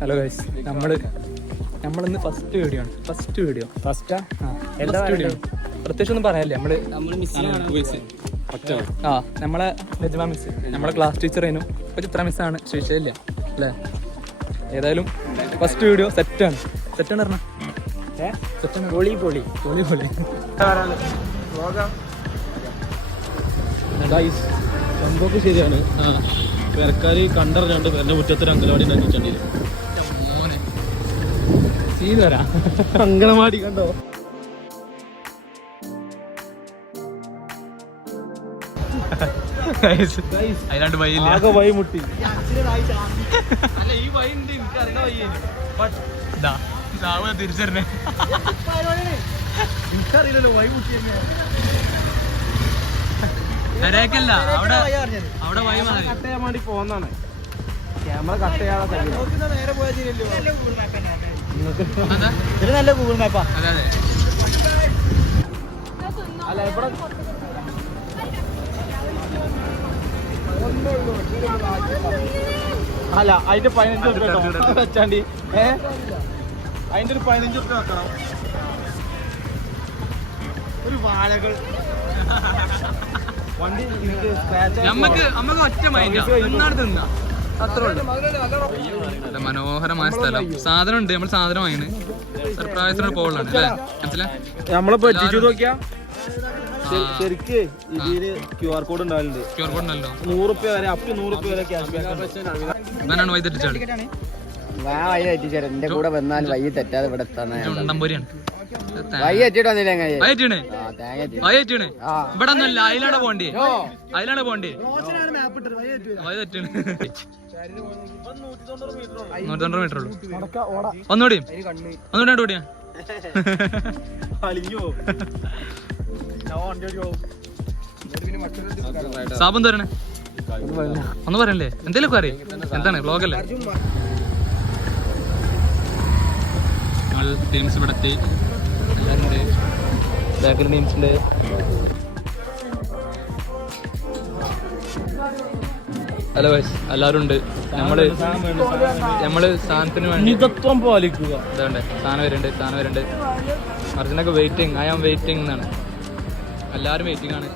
Hello guys, നമ്മളിന്ന് first video ആണ്. First video പ്രത്യേകിച്ച് ഒന്നും പറയാനില്ല. നമ്മളെ നജ്മ മിസ്, നമ്മളെ ക്ലാസ് ടീച്ചറേനും ഇപ്പൊ ചിത്ര മിസ്സാണ്, ശേഷിയില്ല അല്ലേ. ഏതായാലും ഫസ്റ്റ് വീഡിയോ സെറ്റാണ് പറഞ്ഞ സംഭവമൊക്കെ ശരിയാണ്. പെരക്കാര് കണ്ടറിഞ്ഞാണ്ട് എന്റെ മുറ്റത്തൊരു അംഗനവാടി ഉണ്ടാക്കിയിട്ടുണ്ട്. മോനെ സീൻ വരാ അംഗനവാടി കണ്ടോ? അതിലാണ്ട് വഴിയില്ല, ആകെ വഴി മുട്ടി. ഈ വഴി ഉണ്ട്, എനിക്ക് അറിയണ വഴി തിരിച്ചറിഞ്ഞേ. എനിക്കറിയില്ലല്ലോ വഴി മുട്ടി. കരേക്കല്ല, അവിടെ വഴി മാറി കട്ട് ചെയ്യാൻ വേണ്ടി പോകുന്നതാണ്. ക്യാമറ കട്ട് ചെയ്യാതെ നല്ല ഗൂഗിൾ മാപ്പാ. അതെ അല്ല ഇവിടെ അല്ല അതിന്റെ 15 വെച്ചാണ്ടി. അതിന്റെ ഒരു 15 വെക്കണം. ഒരു വാഴകൾ വണ്ടി നമ്മക്ക് ഒറ്റ മൈൻഡ് തിന്നാ അത്രേ ഉള്ളൂ. മനോഹരമായ സ്ഥലം. സാധനം ഉണ്ട്, നമ്മൾ സാധനം വാങ്ങിന് സർപ്രൈസിനോട് പോകലാണ് അല്ലേ. മനസ്സിലായി, നമ്മളെ പറ്റിച്ചു നോക്കിയാ. ശരിക്ക് ഇതില് QR കോഡ് ഉണ്ടാവലുണ്ട്. QR കോഡ് ഉണ്ടല്ലോ. 100 രൂപ വരെ, അപ്പ് 100 രൂപ വരെ ക്യാഷ് ബാക്ക്. ഞാനാണ് വഴി തെറ്റിച്ചാളി. എന്റെ കൂടെ വന്നാൽ വഴി തെറ്റാതെ ഇവിടെ ഉണ്ടംപൊരിയാണ്. ഇവിടെ ഒന്നല്ല, അതിലാണ് പോണ്ടേ, അതിലാണ് പോണ്ടേ. വഴി തെറ്റാണ്. 190 മീറ്റർ ഉള്ളൂ. ഒന്നുകൂടിയും ഓടിയാ സാബും തരണേ. ഒന്ന് പറയല്ലേ, എന്തേലും അറിയാം. എന്താണ് വ്ളോഗല്ലേ? ഞങ്ങൾ ടീംസ് ഇവിടെ എത്തി. എല്ലാവരും ഉണ്ട്, ബാക്കിൽ ടീംസ് ഉണ്ട്. ഹലോ ഗൈസ്, എല്ലാവരും ഉണ്ട്. നമ്മള് സാധനത്തിന് വേണ്ടി മിതത്വം പാലിക്കുക. ഇതുണ്ട്, സാധനം വരുന്നുണ്ട്. അർജുനൊക്കെ വെയിറ്റിംഗ്, ഐ ആം വെയിറ്റിംഗ് എന്നാണ്. എല്ലാവരും വെയിറ്റിംഗ് ആണ്.